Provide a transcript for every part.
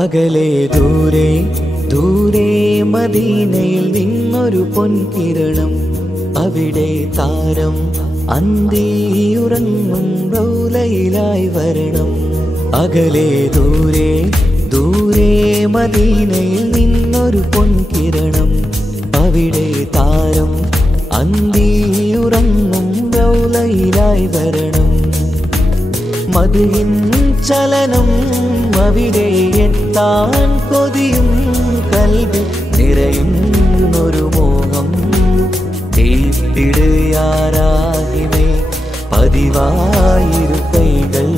അകലെ ദൂരെ ദൂരെ മദീനയിൽ നിന്നൊരു പൊൻകിരണം, അവിടെ താരം അന്തിയുറങ്ങും റൗലയിലായി വരണം. അകലെ ദൂരെ ദൂരെ മദീനയിൽ നിന്നൊരു പൊൻകിരണം, അവിടെ താരം അന്തിയുറങ്ങും റൗലയിലായി വരണം. മദ്ഹിൻ ചലനം അവിടെ എത്താൻ കൊതിയും കൽബിൽ നിറയുന്നൊരു മോഹം. തീപ്പിടുയാരാകിമേ പതിവായിരു കൈകൾ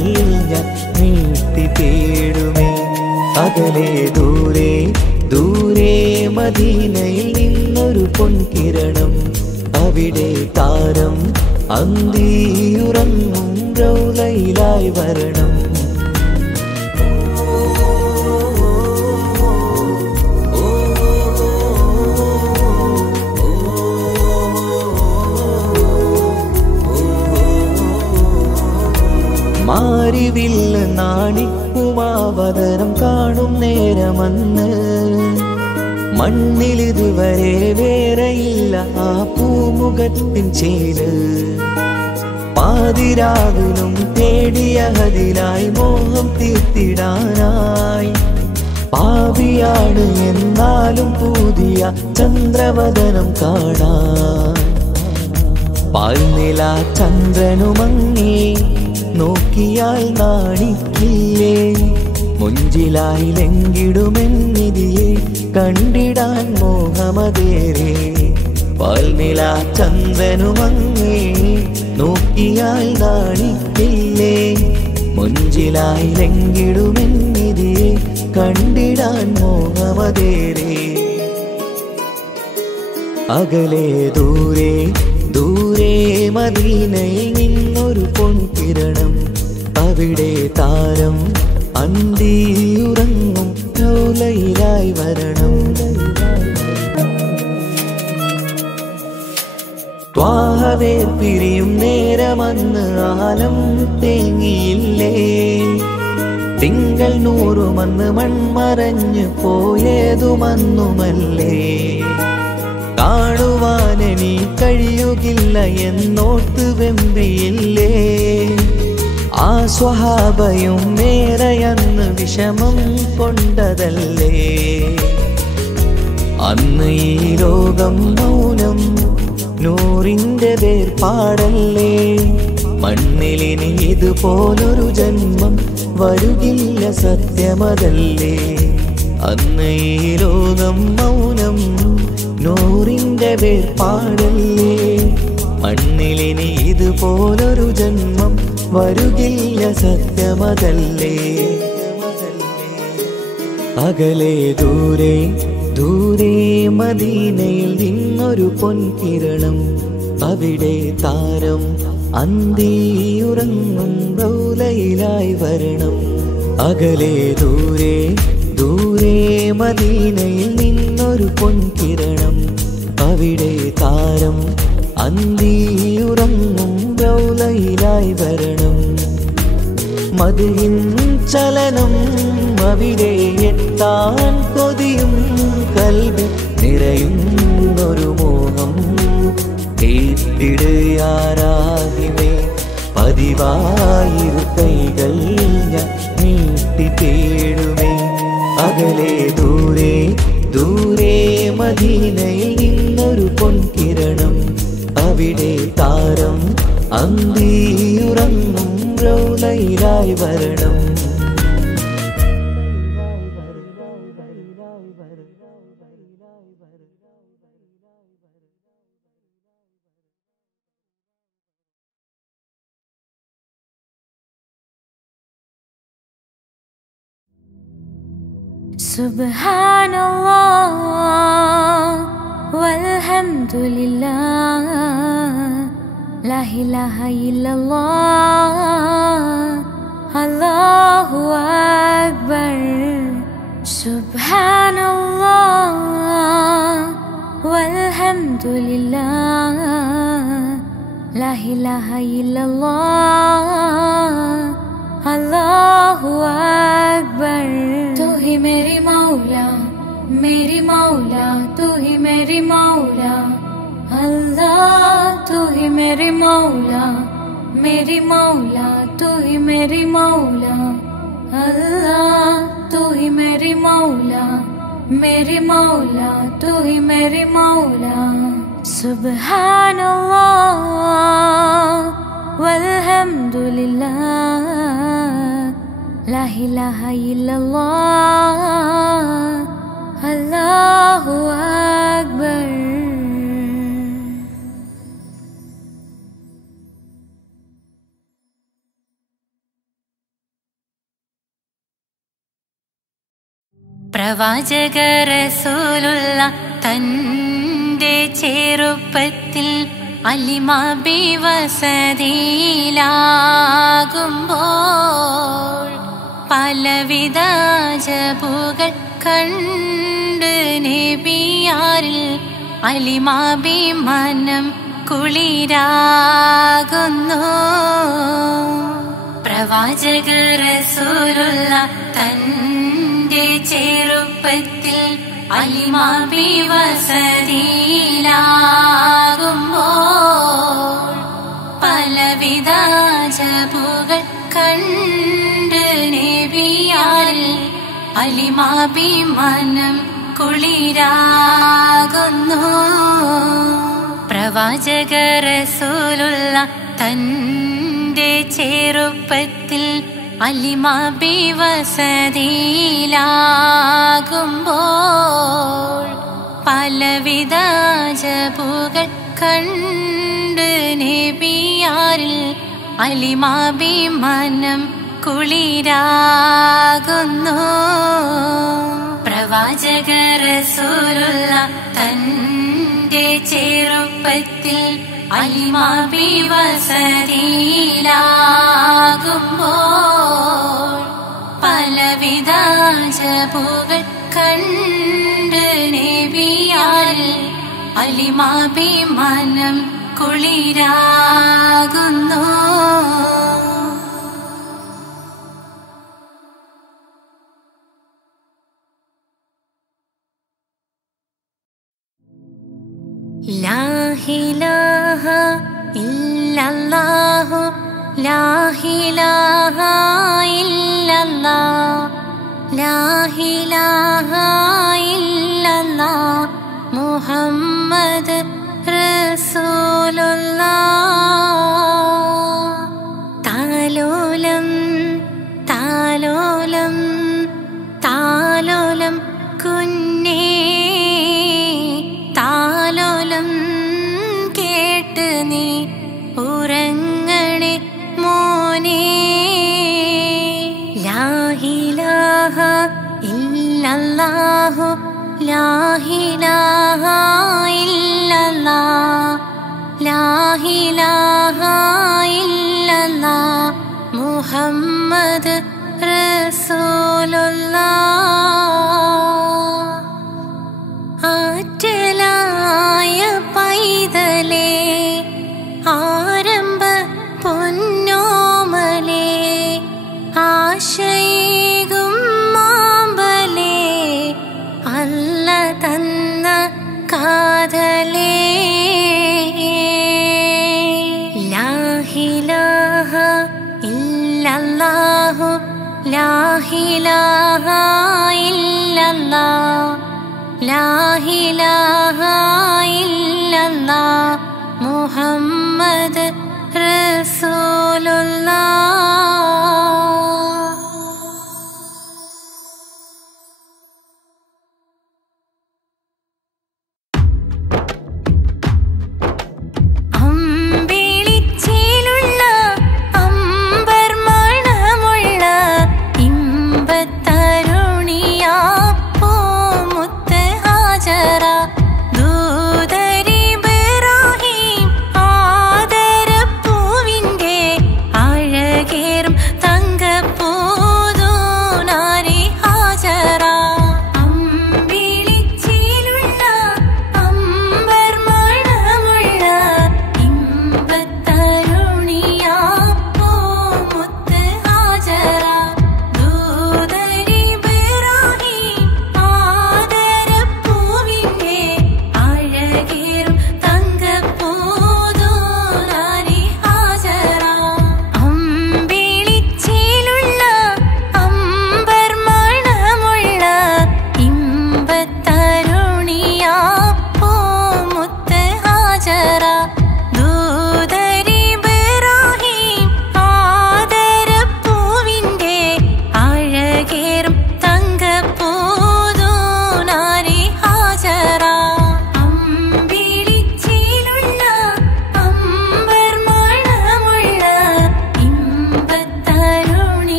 ഞാൻ നീട്ടി തേടുമേ. അകലെ ദൂരെ ദൂരെ മദീനയിൽ നിന്നൊരു പൊൻകിരണം, അവിടെ താരം അന്തിയുറങ്ങും റൗലയിലായി വരണം. മാരിവില്ല് നാണിക്കുമാവതരം കാണും നേരമന്ന്, മണ്ണിലിതുവരെ വേറെയില്ല ആ പൂമുഖത്തിൻ ചേര്. പാതിരാവിലും തേടിയ ഹദിലായി മോഹം തീർത്തിടാനായി, പാപിയാണ് എന്നാലും പുതിയ ചന്ദ്രവദനം കാണാൻ. പാൽനില ചന്ദ്രനുമങ്ങി നോക്കിയാൽ നാണിക്കില്ലേ, മുഞ്ചിലായി ലംഘിടുമെന്നിതിയെ കണ്ടിടാൻ മോഹമതേറെ. പാൽനില ചന്ദ്രനുമങ്ങി നോക്കിയാൽ നാണിക്കില്ലേ, മുഞ്ചിലായി ലംഘിടുമെന്നിതിയെ കണ്ടിടാൻ മോഹമതേറെ. അകലെ ദൂരെ ദൂരെ മദീനയിൽ നിന്നൊരു പൊൻകിരണം, അവിടെ താരം അന്തിയുറങ്ങും റൗലയിലായി വരണം. ത്വാഹവേർ പിരിയും നേരമന്ന് ആലം തേങ്ങിയില്ലേ, തിങ്കൾ നൂറുമന്ന് മൺമറഞ്ഞു പോയതുമന്നുമല്ലേ. കാണുവാനെനി കഴിയുകില്ല എന്നോർത്ത് വെമ്പിയില്ലേ, ആ സ്വഹാബയും മേറയന്ന് വിഷമം കൊണ്ടതല്ലേ. അന്ന് ഈ ലോകം മൗനം നൂറിന്റെ വേർപാടല്ലേ, മണ്ണിലിനി ഇതുപോലൊരു ജന്മം വരുകില്ല സത്യമതല്ലേ. അന്ന് ഈ ലോകം മൗനം നൂറിന്റെ വേർപാടല്ലേ, മണ്ണിലിനി ഇതുപോലൊരു ജന്മം വരുകില്ല സത്യമതല്ലേ. അകലെ ദൂരെ ദൂരെ മദീനയിൽ നിന്നൊരു പൊൻകിരണം, അവിടെ താരം അന്തിയുറങ്ങും റൗലയിലായി വരണം. അകലെ ദൂരെ ദൂരെ മദീനയിൽ നിന്നൊരു പൊൻകിരണം, അവിടെ താരം അന്തിയുറങ്ങും റൗലയിലായി വരണം. മദ്ഹിൻ ചലനം അവിടെ എത്താൻ കൊതിയും കൽബിൽ നിറയുന്നൊരു മോഹം. തീപ്പിടുയാരാകിമേ പതിവായിരു കൈകൾ ഞാൻ നീട്ടി തേടുമേ. അകലെ ദൂരെ ദൂരെ മദീനയിൽ നിന്നൊരു പൊൻകിരണം, അവിടെ താരം അന്തിയുറങ്ങും റൗലയിലായി വരണം. Subhanallah walhamdulillah, la ilaha illallah, Allahu akbar. Subhanallah walhamdulillah, la ilaha illallah, Allahu akbar. ही मेरी मौला, मेरी मौला, तू ही मेरी मौला। अल्लाह तू ही मेरी मौला, मेरी मौला, तू ही मेरी मौला। अल्लाह तू ही मेरी मौला, मेरी मौला, तू ही मेरी मौला। सुब्हानल्लाह वल्हम्दुलिल्लाह, ला इलाहा इल्लल्लाह, अल्लाहु अकबर। പ്രവാചക റസൂലുള്ള തന്റെ ചെറുപ്പത്തിൽ അലിമാബി വസതിയിലാകുമ്പോൾ പലവിധ അജബുകൾ കണ്ട് നബിയാരിൽ അലിമാബി മനം കുളിരാകുന്നു. പ്രവാചക റസൂലുള്ള തന്റെ ചെറുപ്പത്തിൽ അലിമാബി വസതിയിലാകുമ്പോൾ പലവിധ അജബുകൾ കണ്ട് നബിയാരിൽ അലിമാബി മനം കുളിരാകുന്നു. പ്രവാചക റസൂലുള്ള തന്റെ ചെറുപ്പത്തിൽ അലിമാബി വസതിയിലാകുമ്പോൾ പലവിധ അജബുകൾ കണ്ട് നബിയാരിൽ അലിമാബി മനം കുളിരാകുന്നു. പ്രവാചക റസൂലുള്ള തന്റെ ചെറുപ്പത്തിൽ അലിമാബി വസതിയിലാകുമ്പോൾ പലവിധ അജബുകൾ കണ്ട് നബിയാരിൽ അലിമാബി മനം കുളിരാകുന്നു. ലാ ഇലാഹ ഇല്ലല്ലാഹു, ലാ ഇലാഹ ഇല്ലല്ലാഹ്, ലാ ഇലാഹ ഇല്ലല്ലാഹ്, മുഹമ്മദ് റസൂലുള്ളാഹ്. താലോലം താലോലം താലോലം കുഞ്ഞേ, താലോലം കേട്ട് നീ ഉറങ്ങണേ മോനെ. ലാ ഇലാഹ ഇല്ലല്ലാഹു, ലാ ഇലാഹ ഇല്ലല്ലാഹ്, ലാ ഇലാഹ ഇല്ലല്ലാഹ്, മുഹമ്മദ് റസൂലുള്ളാഹ്. ആറ്റലായ പൈതലേ, ആരംഭ പൊന്നോമലേ, ആശയേകും മാമ്പലേ, അല്ല തന്ന കാതലേ. ലാ ഇലാഹ ഇല്ലല്ലാഹു, ലാ ഇലാഹ ഇല്ലല്ലാഹ്, ലാ ഇലാഹ ഇല്ലല്ലാഹ്, മുഹമ്മദ് റസൂലുള്ളാഹ്. അമ്പിളിച്ചേലുള്ള അമ്പർ മണമുള്ള ഇമ്പത്തരുണിയാ പൂമുത്ത് Hajara, ദൂതരിബ്രാഹിം ആദരപ്പൂവിന്റെ ആഴ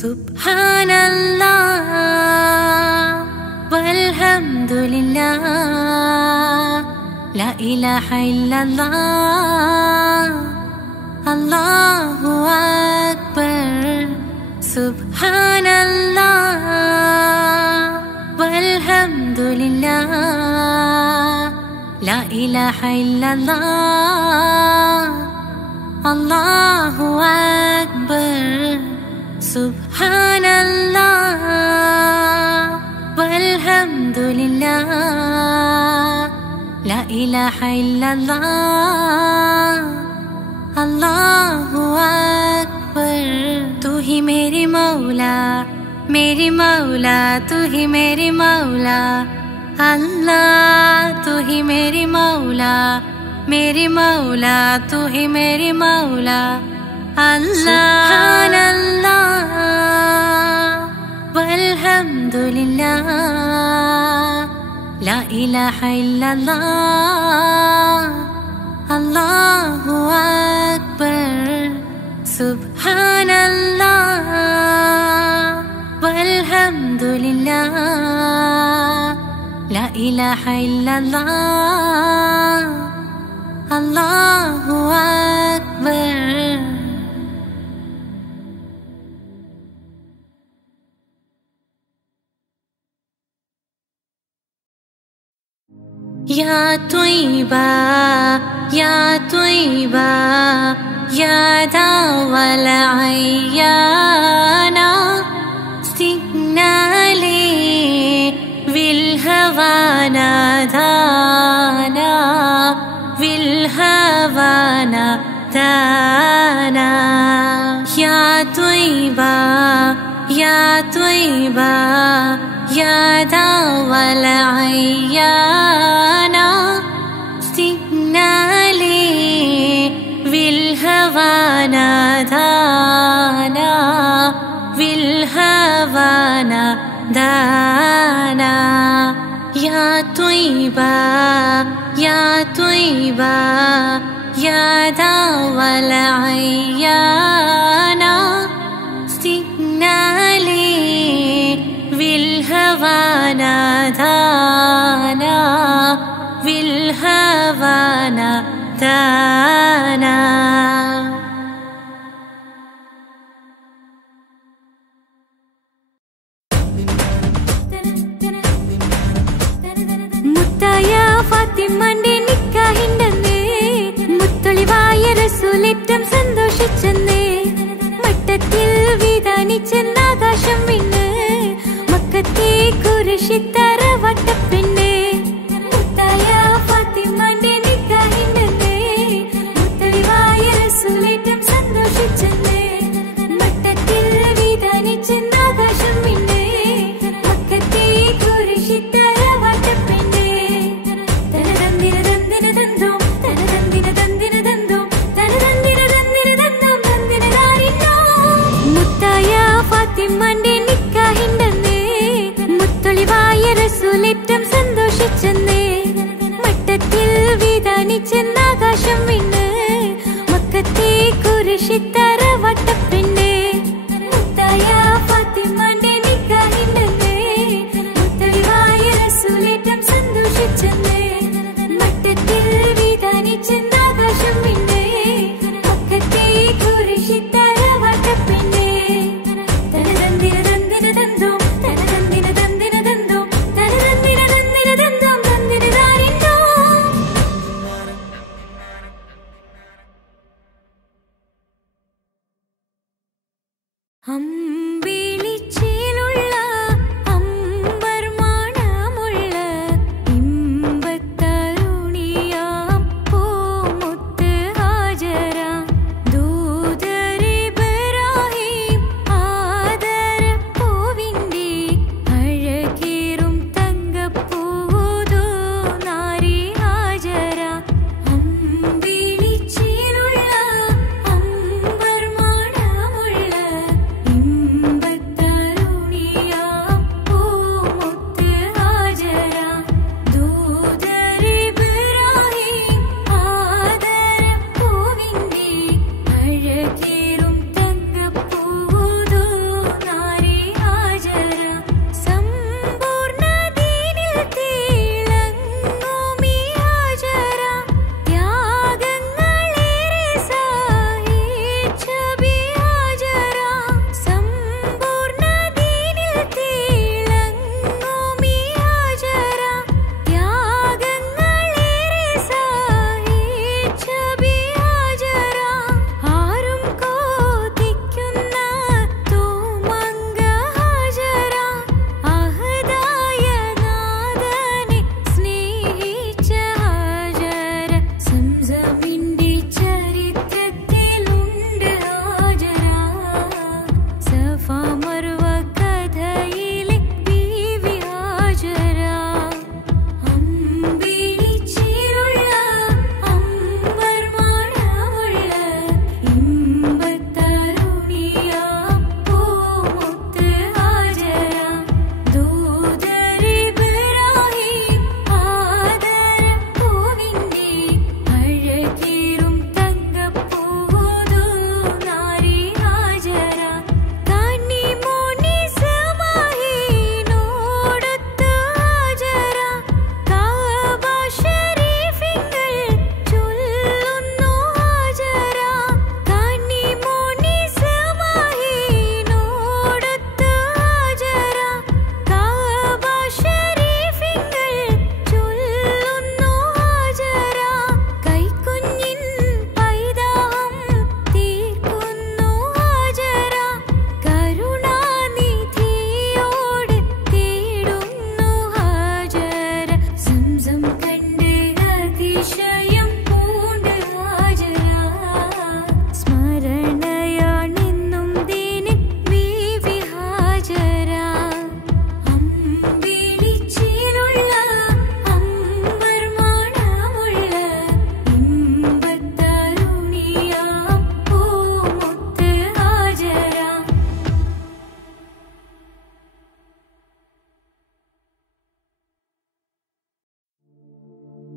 Subhanallah walhamdulillah la ilaha illallah Allahu Akbar. Subhanallah walhamdulillah la ilaha illallah Allahu Akbar. Subhanallah walhamdulillah la ilaha illallah Allahu Akbar. तू ही मेरी मौला तू ही मेरी मौला अल्लाह. तू ही मेरी मौला तू ही मेरी मौला अल्लाह. सुब्हानल्लाह वल्हम्दुलिल्लाह ला इलाहा इल्लल्लाह अल्लाहु अकबर. सुब्हानल्लाह वल्हम्दुलिल्लाह ला इलाहा इल्लल्लाह अल्लाहु अकबर. या त्वय्यबा या दावल अय्याना सिग्नाले विल्हवाना दाना विल्हवाना दाना. या त्वय्यबा या दावल अय्याना सिग्नाले विल्हवाना दाना विल्हवाना दाना. या त्वय्यबा या दावल अय्याना सिग्नाले विल्हवाना दाना विल्हवाना दाना. മുത്തായ ഫാത്തിമന്റെ നിക്കാഹിണ്ടെന്നേ മുത്തൊളിവായ റസൂലേറ്റം സന്തോഷിച്ചെന്നേ. മട്ടത്തിൽ വിധാനിച്ചെന്നാകാശം വിണ്ണ് മക്കത്തെ കുരിശിത്തറ വട്ടപ്പെണ്ണേ. മുത്തായ ഫാത്തിമന്റെ നിക്കാഹിണ്ടെന്നേ മുത്തൊളിവായ റസൂലേറ്റം സന്തോഷിച്ചെന്നേ. മട്ടത്തിൽ വിധാനിച്ചെന്നാകാശം വിണ്ണ് മക്കത്തെ കുരിശിത്തറ വട്ടപ്പെണ്ണേ. തനതന്തിര തന്തിര തന്തോ തനതന്തിര തന്തിര തന്തോ തനതന്തിര തന്തിര തന്തോ തന്തിര താരിന്നോ. മുത്തായ ഫാത്തിമന്റെ നിക്കാഹിണ്ടെന്നേ മുത്തൊളിവായ റസൂലേറ്റം സന്തോഷിച്ചെന്നേ. മട്ടത്തിൽ വിധാനിച്ചെന്നാകാശം വിണ്ണ് മക്കത്തെ കുരിശിത്തറ വട്ടപ്പെണ്ണേ. മുത്തായ ഫാത്തിമന്റെ നിക്കാഹിണ്ടെന്നേ മുത്തൊളിവായ റസൂലേറ്റം സന്തോഷിച്ചെന്നേ. മട്ടത്തിൽ വിധാനിച്ചെന്നാകാശം വിണ്ണ് മക്കത്തെ കുരിശിത്തറ വട്ടപ്പെണ്ണേ. തനതന്തിര തന്തിര തന്തോ തനതന്തിര തന്തിര തന്തോ തനതന്തിര തന്തിര തന്തോ തന്തിര താരിന്നോ.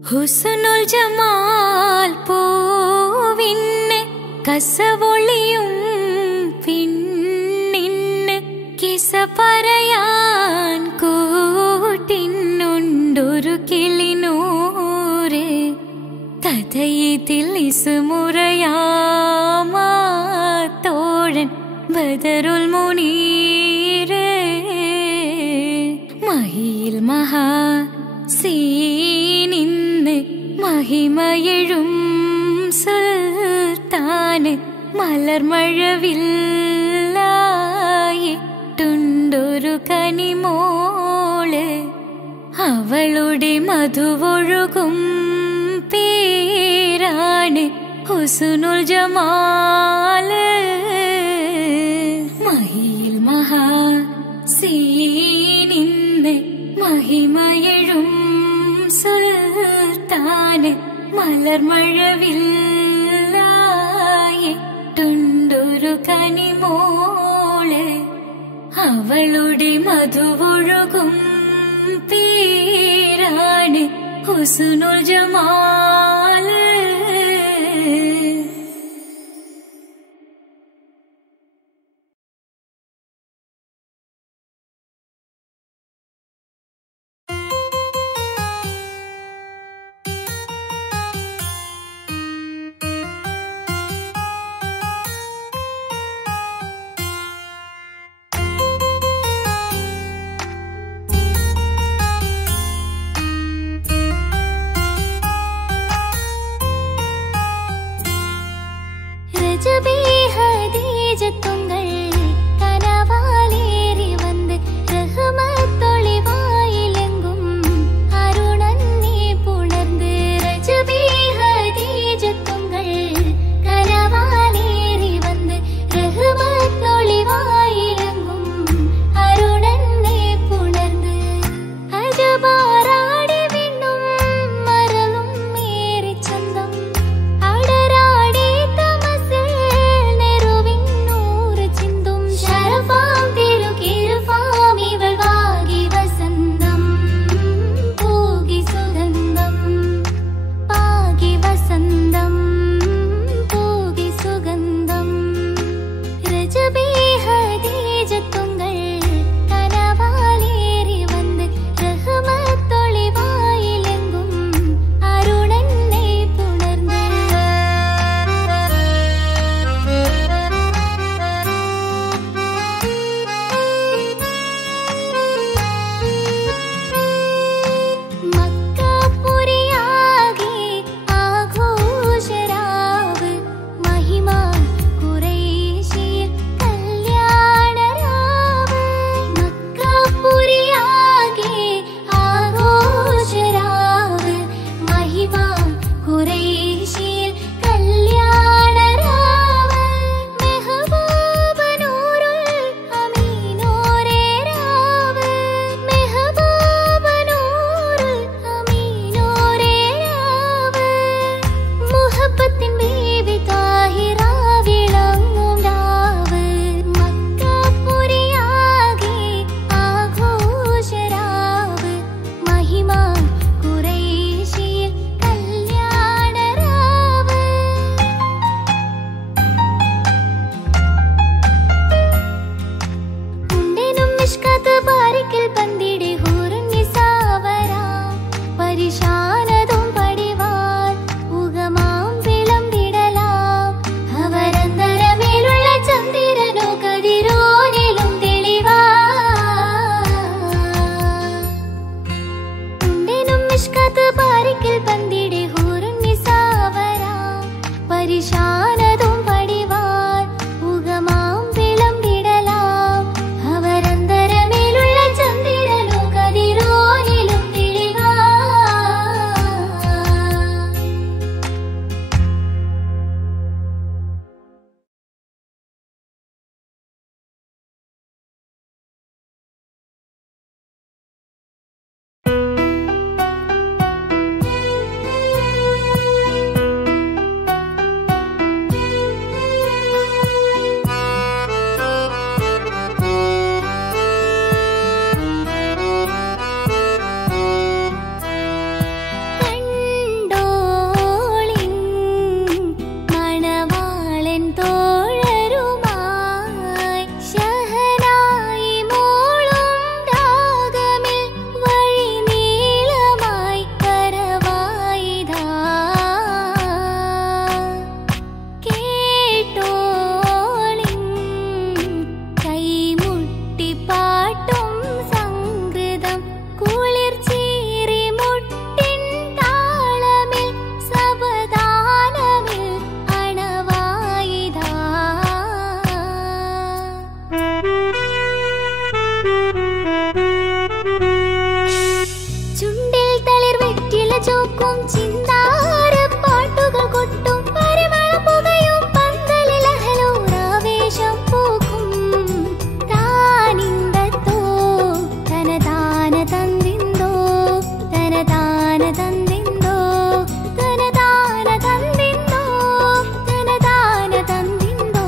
ഹുസ്നുൽ ജമാൽ പൂവിന് കസവൊളിയും പിന്നിന് കിസ പറയാൻ കൂട്ടിനുണ്ടൊരു കിളിനൂറ് കഥയിതിൽ ഇസുമുറയാമാത്തോഴൻ ബദറുൽ മുനീര് മഹിയിൽ മഹാ സീനിന്ന് മഹിമയെഴും സുൽത്താന് മലർമഴവില്ലായിട്ടുണ്ടൊരു കനിമോള് അവളുടെ മധുവൊഴുകും പേരാണ് ഹുസ്നുൽ ജമാല് മഹിയിൽ മഹാ സീനിന്ന് മഹിമയെഴും സുൽത്താന് മലർമഴവില്ലായിട്ടുണ്ടൊരു കനിമോള് അവളുടെ മധുവൊഴുകും പേരാണ് ഹുസ്നുൽ ജമാല് ചോക്കും ചിന്താര പാട്ടുകൾ കൊട്ടും പരിമള പുകയും പന്തലിൽ അഹലോരാവേശം പൂക്കും താനിന്തത്തോ തനതാന തന്തിന്തോ തനതാന തന്തിന്തോ തനതാന തന്തിന്തോ തനതാന തന്തിന്തോ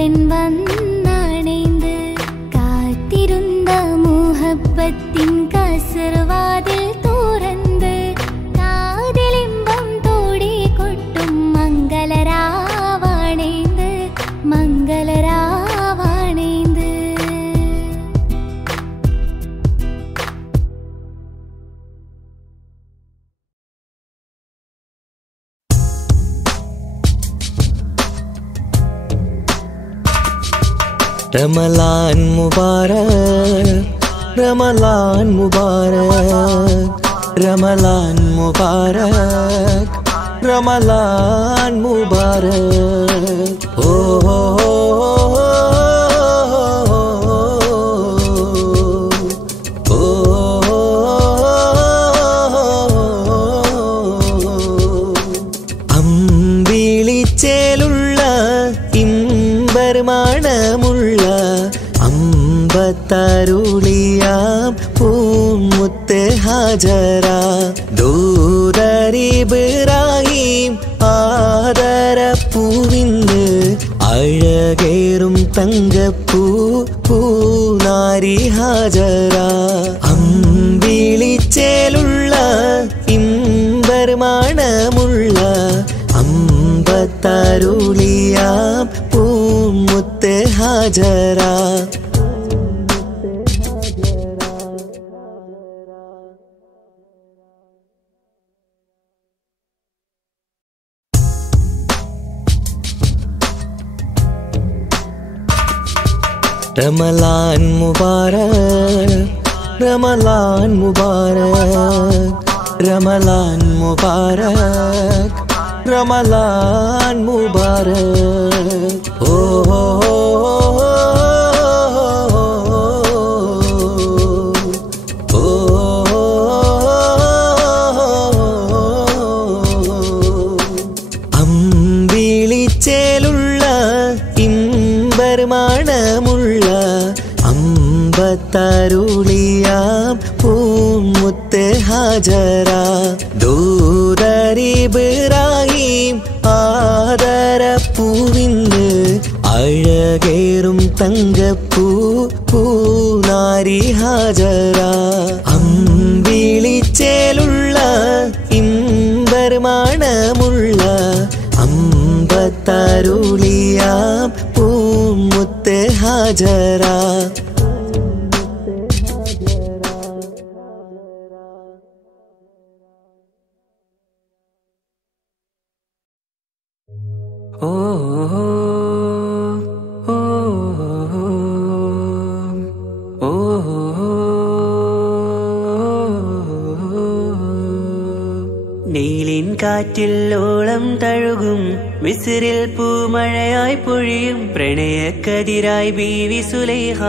കാതൻ വന്നണൈந்து കാത്തിരുന്ന മുഹബത്തിൻ കസർവാതിൽ തുറന്ന് കാതിലിമ്പം തോടി കൊട്ടും മംഗളരാവാണൈந்து മംഗളരാവാണൈந்து रमलान मुबारक रमलान मुबारक रमलान मुबारक रमलान मुबारक ओ അമ്പിളിച്ചേലുള്ള ഇമ്പർമാണമുള്ള അമ്പത്തരുളിയാം പൂമുത്ത് ഹാജറ ദൂതരിബ്രാഹിം ആദരപ്പൂവിന്ന് അഴകേറും തങ്കപ്പൂ പൂനാരി ഹാജറ അമ്പിളിച്ചേലുള്ള ഇമ്പർമാണമുള്ള അമ്പത്തരുളിയാം പൂമുത്ത് ഹാജറ रमलान मुबारक रमलान मुबारक रमलान मुबारक रमलान मुबारक ओ അമ്പിളിച്ചേലുള്ള ഇമ്പർമാണമുള്ള അമ്പത്തരുളിയാം പൂമുത്ത് ഹാജറ ദൂതരിബ്രാഹിം ആദരപ്പൂവിന്ന് അഴകേറും തങ്കപ്പൂ പൂനാരി ഹാജറ അമ്പിളിച്ചേലുള്ള ഇമ്പർമാണമുള്ള അമ്പത്തരുളിയാം പൂമുത്ത് ഹാജറ ഓ ഓ ഓ നീലിൻ കാറ്റിൽ ഓളം തഴുകും മിസ്രിൽ പൂമഴയായി പൊഴിയും പ്രണയക്കതിരായി ബീവി സുലൈഹ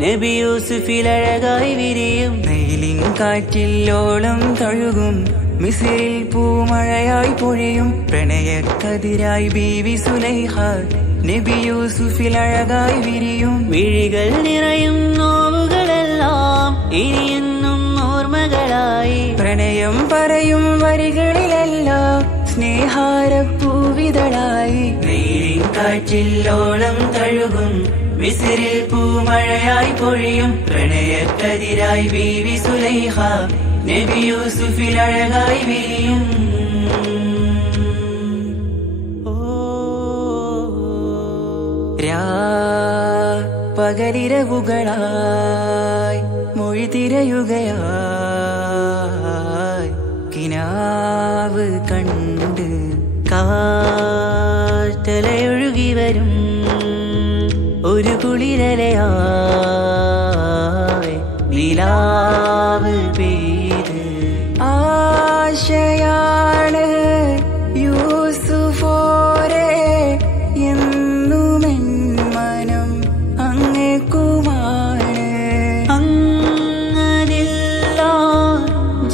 നബി യൂസുഫിൽ അഴകായി വിരിയും നീലിൻ കാറ്റിൽ ഓളം തഴുകും മിസ്രിൽ പൂമഴയായി പൊഴിയും പ്രണയക്കതിരായി ബീവി സുലൈഹ നബി യൂസുഫിൽ അഴകായി വിരിയും വിഴികൾ നിറയും നോവുകളെല്ലാം ഇനിയെന്നും ഓർമ്മകളായി പ്രണയം പറയും വരികളിലെല്ലാം സ്നേഹാരപ്പൂവിതളായി നീലിൻ കാറ്റിൽ ഓളം തഴുകും മിസ്രിൽ പൂമഴയായി പൊഴിയും പ്രണയക്കതിരായി ബീവി സുലൈഹ നബി യൂസുഫിൽ അഴകായി വിരിയും പകലിരവുകളായി മൊഴി തിരയുകയായി കിനാവ് കണ്ട് കാറ്റലയൊഴുകി വരും ഒരു കുളിരലയായി നിലാവ് പെയ്ത് ആശയാണ് യൂസുഫോരെ എന്നുമെൻ മനം അങ്ങേക്കുമാണ് അങ്ങനില്ല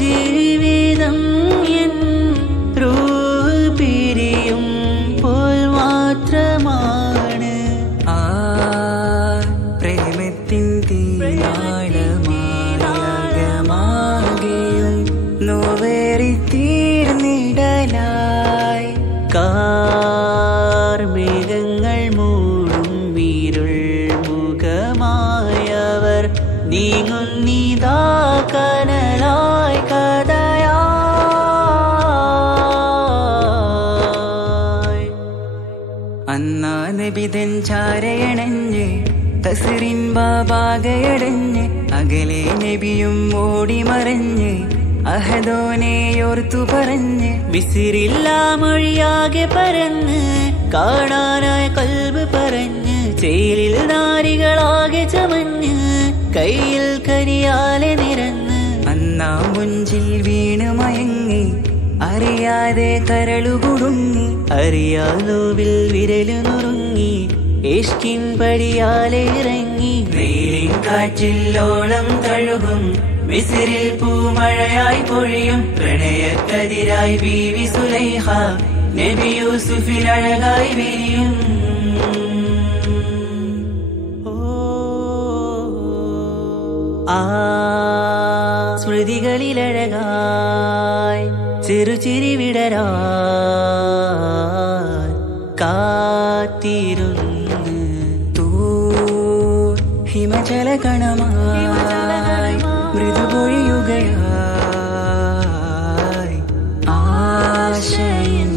ജീവിതം എൻ റൂഹ് പിരിയും പോൽ മാത്രമാണ് ആ പ്രേമത്തിൻ തീരാളമാകെയും നോവേറി തീർന്നിടലായി കാർമേഘങ്ങൾ മൂടും അന്നാ നബിതൻ ചാരയണഞ്ഞ് തസ്റിൻ ബാബാകയടഞ്ഞ് അകലെ നബിയും ഓടി മറഞ്ഞ് അഹദോനെയോർത്തു പറഞ്ഞ് മിസിറില്ലാ മൊഴിയാകെ പരന്ന് കാണാനായ കൽബ് പറഞ്ഞ് ചേലിൽ നാരികളാകെ ചമഞ്ഞ് കയ്യിൽ കരിയാലെ നിരന്ന് അന്നാ മുഞ്ചിൽ വീണ് മയങ്ങി അറിയാതെ കരളുകുടുങ്ങി അറിയാലോവിൽ വിരലു നുറുങ്ങി ഇഷ്കിൻ പടിയാലെ ഇറങ്ങി വെയിലിൻ കാറ്റില്ലോളം തഴുകും മിസിറിൽ പൂമഴയായി പൊഴിയും പ്രണയക്കതിരായി ബീവി സുലൈഹ നബി യൂസുഫിൽ അഴകായി വിരിയും സ്മൃതികളിലഴകായി ചെറുചിരി വിടരാ കാത്തിരുന്ന് തൂ ഹിമജല കണമായി മൃദുപൊഴിയുകയായി ആശയിൻ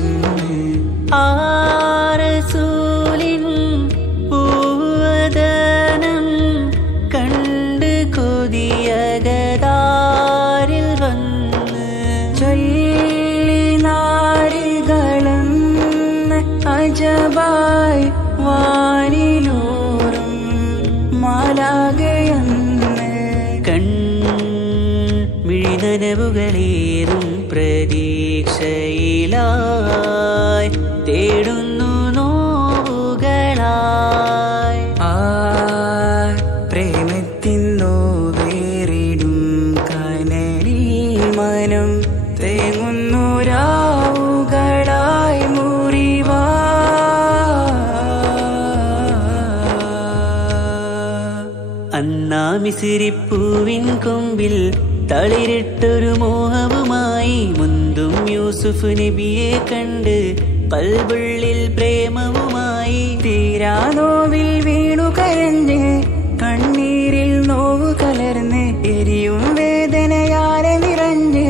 ആരസൂലിൻ പൂവദനം കണ്ട് കൊതിയകതാരിൽ വന്ന് ചൊല്ലി നാരികളെന്ന് അജബായി വാനിലൂറും മാലാകയെന്ന് കൺമിഴിനനവുകളേറും പ്രതീക്ഷയിലായി തേടുന്നു നോവുകളായി പ്രേമത്തിൻ നോവേറിടും കനലിൽ മനം തേങ്ങുന്നു രാവുകളായി മുറിവാ അന്നാ മിസിരിപ്പൂവിൻ കൊമ്പിൽ തളിരിട്ടൊരു മോഹവുമായി മുന്തും യൂസുഫ് നബിയെ കണ്ട് കൽബുള്ളിൽ പ്രേമവുമായി തീരാനോവിൽ വീണു കരഞ്ഞ് കണ്ണീരിൽ നോവു കലർന്ന് എരിയും വേദനയാലെ നിറഞ്ഞ്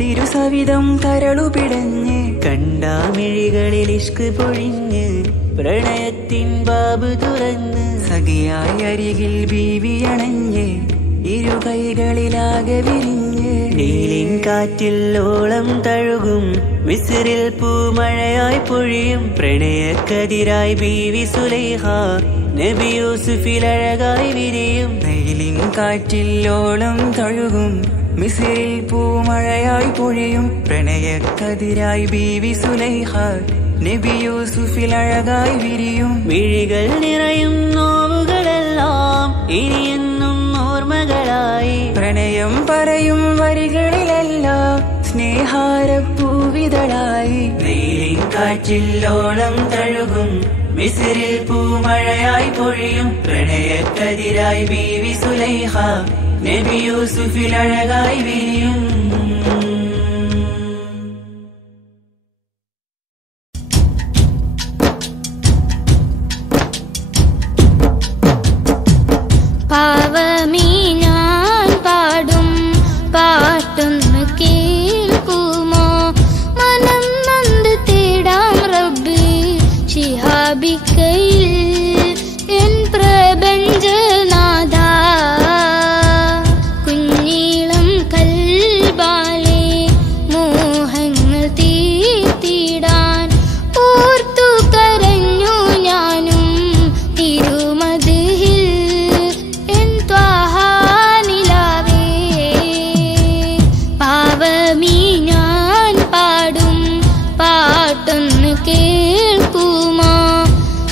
തിരുസവിധം കരളു പിടഞ്ഞ് കണ്ടാമിഴികളിൽ ഇഷ്ക് പൊഴിഞ്ഞ് പ്രണയത്തിൻ ബാബ് തുറന്ന് സഖിയായി അരികിൽ ബീവി അണഞ്ഞ് ഇരു കൈകളിലാകെ വിരിഞ്ഞ് നീലിൻ കാറ്റില്ലോളം തഴുകും മിസിറിൽ പൂമഴയായി പൊഴിയും പ്രണയക്കതിരായി ബീവി സുലൈഹ നബി യൂസുഫിൽ അഴകായി വിരിയും നീലിൻ കാറ്റില്ലോളം തഴുകും മിസിറിൽ പൂമഴയായി പൊഴിയും പ്രണയക്കതിരായി ബീവി സുലൈഹ നബി യൂസുഫിൽ അഴകായി വിരിയും മിഴികൾ നിറയും നോവുകളെല്ലാം ഇനിയെന്നും ഓർമ്മകളായി പ്രണയം പറയും വരികളിലെല്ലാം സ്നേഹാരപ്പൂവിതളായി നീലിൻ കാറ്റില്ലോളം തഴുകും മിസിറിൽ പൂമഴയായി പൊഴിയും പ്രണയക്കതിരായി ബീവി സുലൈഹ നബി യൂസുഫിൽ അഴകായി വിരിയും പാവമീ ഞാൻ പാടും പാട്ടൊന്ന് കേൾക്കുമോ മനം നൊന്ത് തേടാം റബ്ബി ശിഹാബിക്കയിൽ എൻ പ്രപഞ്ചനാഥ കുഞ്ഞീളം കൽബാലെ മോഹങ്ങൾ തീർത്തിടാൻ ഓർത്തു കരഞ്ഞു ഞാനും തിരുമദിഹിൽ ഞാൻ പാടും പാട്ടൊന്ന് കേൾക്കുമോ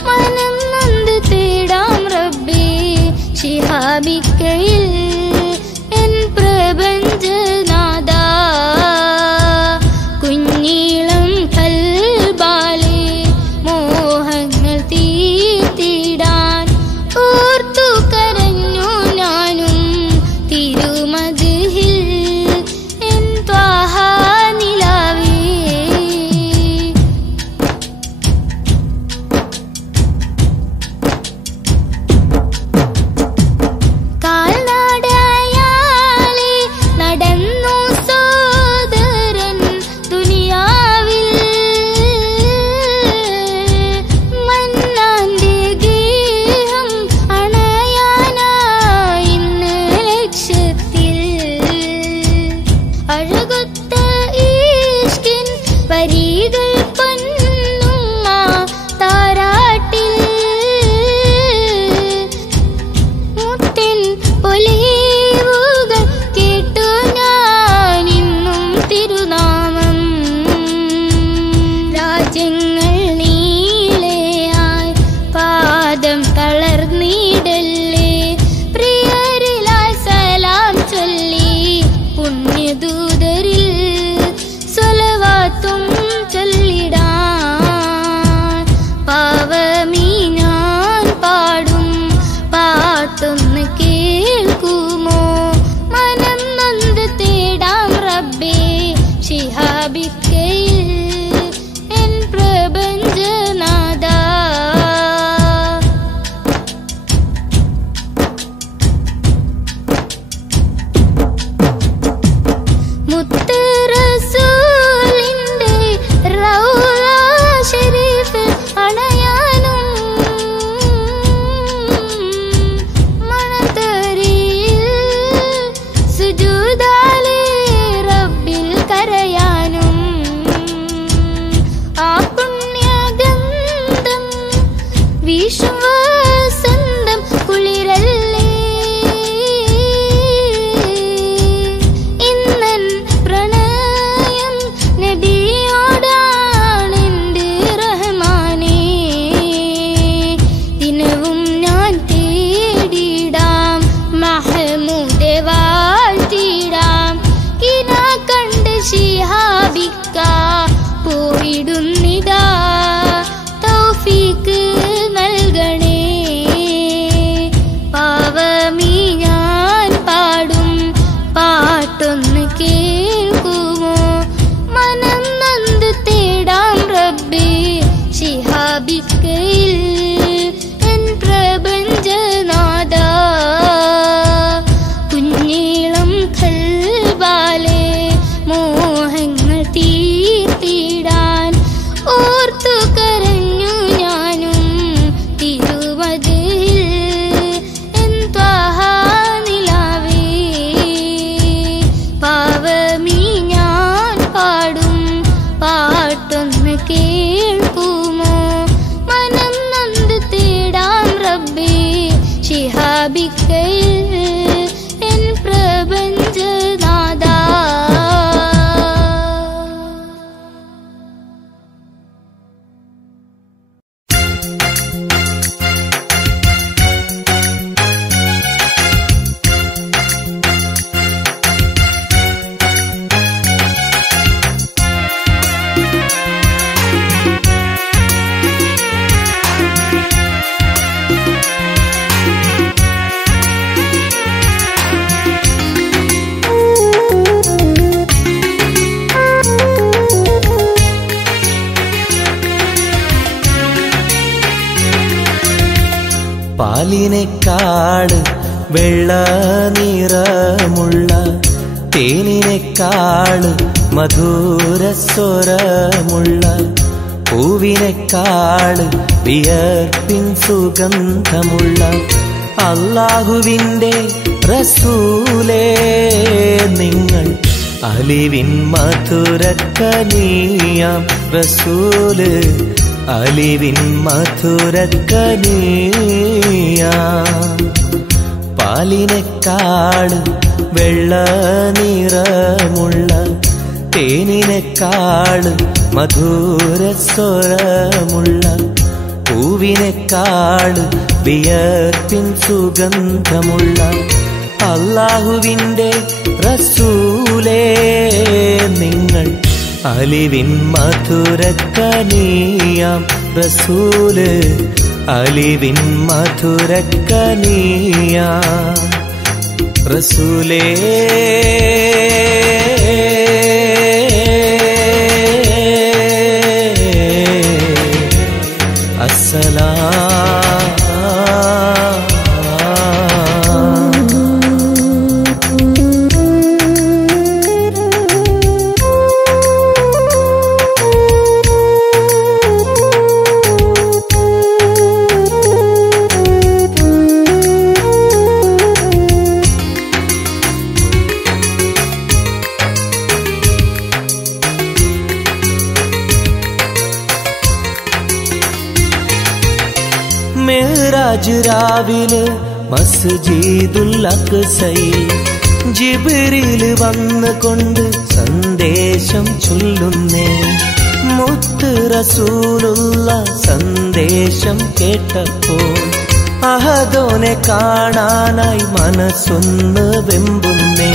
മനം നൊന്ത് തേടാം റബ്ബി ശിഹാബിക്കയിൽ എൻ പ്രപഞ്ചനാഥ കുഞ്ഞീളം കൽബാലെ മോഹങ്ങൾ തീർത്തിടാൻ ഓർത്തു കരഞ്ഞു ഞാനും തിരുമദിഹിൽ രാജ്യങ്ങൾ നീളെയായി പാദം തളർന്നിടല്ലേ. പ്രിയരിലായി സലാം ചൊല്ലി പുണ്യദൂതരിൽ സ്വലവാത്തും ചൊല്ലിടാൻ പാവമീ ഞാൻ പാടും പാട്ടൊന്ന് കേൾക്കുമോ? മനം നൊന്ത് തേടാം റബ്ബേ ശിഹാബിക്കയിൽ എൻ പ്രപഞ്ചനാഥ. മുത്ത് റസൂലിന്റെ റൗള ശരീഫിൽ അണയാനും മണതരിയിൽ സുജൂദാലെ റബ്ബിൽ കരയാനും ആ പുണ്യഗന്ധം വീശും വസന്തം കുളിരല്ലേ. ഇന്നൻ പ്രണയം നബിയോടാണെന്റെ റഹ്മാനേ. ദിനവും ഞാൻ തേടിടാം മഹ്മൂദെ വാഴ്ത്തിടാം. കിനാ കണ്ട് ശിഹാബിക്ക പോയിടുന്നിതാ തൗഫീക്ക് നൽകണേ. പാവമീ ഞാൻ പാടും പാട്ടൊന്ന് കേൾക്കുമോ? മനം നൊന്ത് തേടാം റബ്ബേ ശിഹാബിക്കയിൽ എൻ പ്രപഞ്ചനാഥ. കുഞ്ഞീളം ഖൽബാലെ മോഹങ്ങൾ തീർത്തിടാൻ ഓർത്തു കരഞ്ഞു ഞാനും തിരുവതിൽ എൻ ത്വാഹ നിലാവേ. പാവമീ ഞാൻ പാടും പാട്ടൊന്ന് കേൾക്കുമോ? മനം നൊന്ത് തേടാം റബ്ബേ ശിഹാബിക്കയിൽ എൻ പ്രപഞ്ചനാഥ. പാലിനേക്കാള് വെള്ള നിറമുള്ള തേനിനേക്കാള് മധുരസ്വരമുള്ള പൂവിനേക്കാള് വിയർപ്പിൻ സുഗന്ധമുള്ള അല്ലാഹുവിന്റെ റസൂലേ നിങ്ങൾ അലിവിൻ മധുരക്കനിയാം റസൂല് അലിവിൻ മധുരക്കനിയാം. പാലിനേക്കാള് വെള്ള നിറമുള്ള തേനിനേക്കാള് മധുരസ്വരമുള്ള പൂവിനേക്കാള് വിയർപ്പിൻ സുഗന്ധമുള്ള അല്ലാഹുവിന്റെ റസൂലേ നിങ്ങൾ അലിവിൻ മധുരക്കനിയാം റസൂല് അലിവിൻ മധുരക്കനിയാം റസൂലേ. മിഅ്റാജ് രാവിലെ മസ്ജിദുൽ അഖ്സയിൽ ജിബ്രീൽ വന്നുകൊണ്ട് സന്ദേശം ചൊല്ലുന്നേ. മുത്ത് റസൂലുള്ള സന്ദേശം കേട്ടപ്പോൾ അഹദോനെ കാണാനായി മനസ്സൊന്ന് വെമ്പുന്നേ.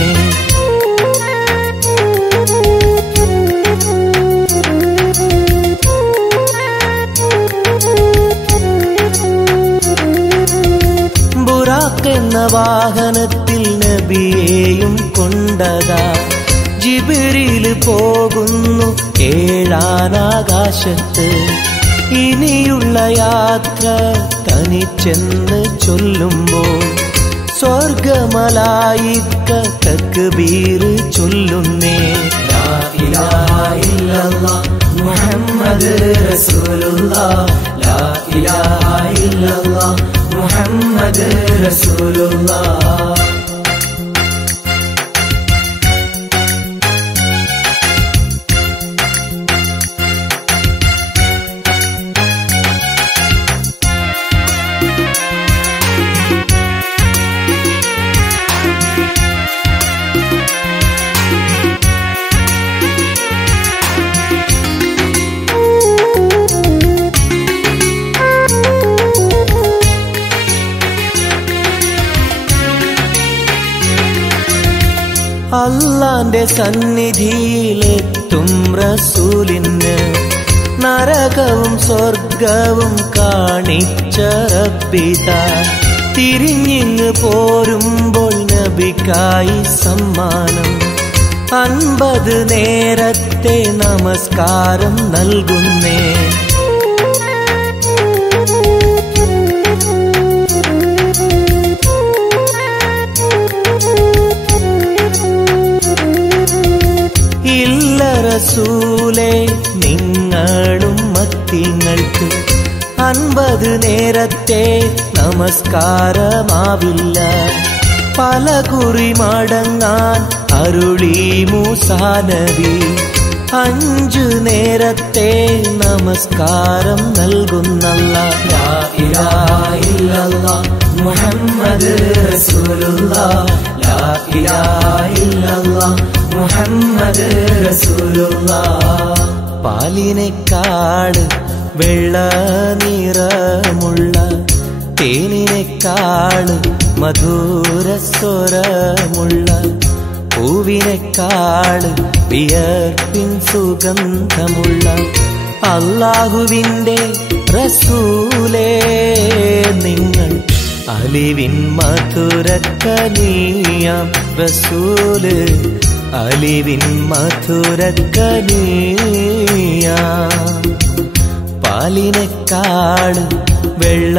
ബുറാഖ് എന്ന വാഹനത്തിൽ നബിയെയും കൊണ്ടതാ ജിബ്രീൽ പോകുന്നു ഏഴാനാകാശത്ത്. ഇനിയുള്ള യാത്ര തനിച്ചെന്ന് ചൊല്ലുമ്പോൾ സ്വർഗമലായിക്ക തക്ബീർ ചൊല്ലുന്നേ. ലാ ഇലാഹ ഇല്ലല്ലാഹ് മുഹമ്മദ് റസൂലുള്ളാഹ്, ലാ ഇലാഹ ഇല്ലല്ലാഹ് മുഹമ്മദ് റസൂലുള്ളാഹ്. അല്ലാന്റെ സന്നിധിയിലെത്തും റസൂലിന് നരകവും സ്വർഗവും കാണിച്ച റബ്ബിത. തിരിഞ്ഞിങ്ങ് പോരുമ്പോൾ നബിക്കായി സമ്മാനം 50 നേരത്തെ നമസ്കാരം നൽകുന്നേ. റസൂലേ നിങ്ങളും മത്തിങ്ങൾക്ക് 50 നേരത്തെ നമസ്കാരമാവില്ല. പല കുറി മടങ്ങാൻ അരുളി മൂസാ നബി. 5 നേരത്തെ നമസ്കാരം നൽകുന്നല്ലാഹ്. ലാ ഇലാഹ ഇല്ലല്ലാഹ് മുഹമ്മദ് റസൂലുള്ളാഹ്, ലാ ഇലാഹ ഇല്ലല്ലാഹ് മുഹമ്മദ് റസൂലുള്ളാഹ്. പാലിനെക്കാട് വെള്ള നിറമുള്ള തേനിനെക്കാട് മധുരസ്വരമുള്ള പൂവിനെക്കാട് വിയർപ്പിൻ സുഗന്ധമുള്ള അല്ലാഹുവിൻ്റെ റസൂലേ നിങ്ങൾ അലിവിൻ മധുരക്കനിയാം റസൂല്, അലിവിൻ മധുരക്കനിയാം. പാലിനെക്കാട് വെള്ള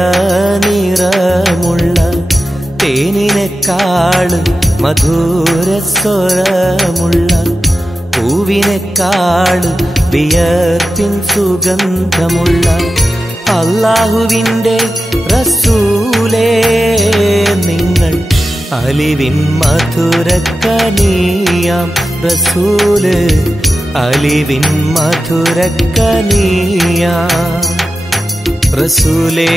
നിറമുള്ള തേനിനെക്കാട് മധുരസ്വരമുള്ള പൂവിനെക്കാട് വിയർപ്പിൻ സുഗന്ധമുള്ള അല്ലാഹുവിൻ്റെ റസൂലേ നിങ്ങൾ അലിവിൻ മധുരക്കനിയാം റസൂല്, അലിവിൻ മധുരക്കനിയാം റസൂലേ.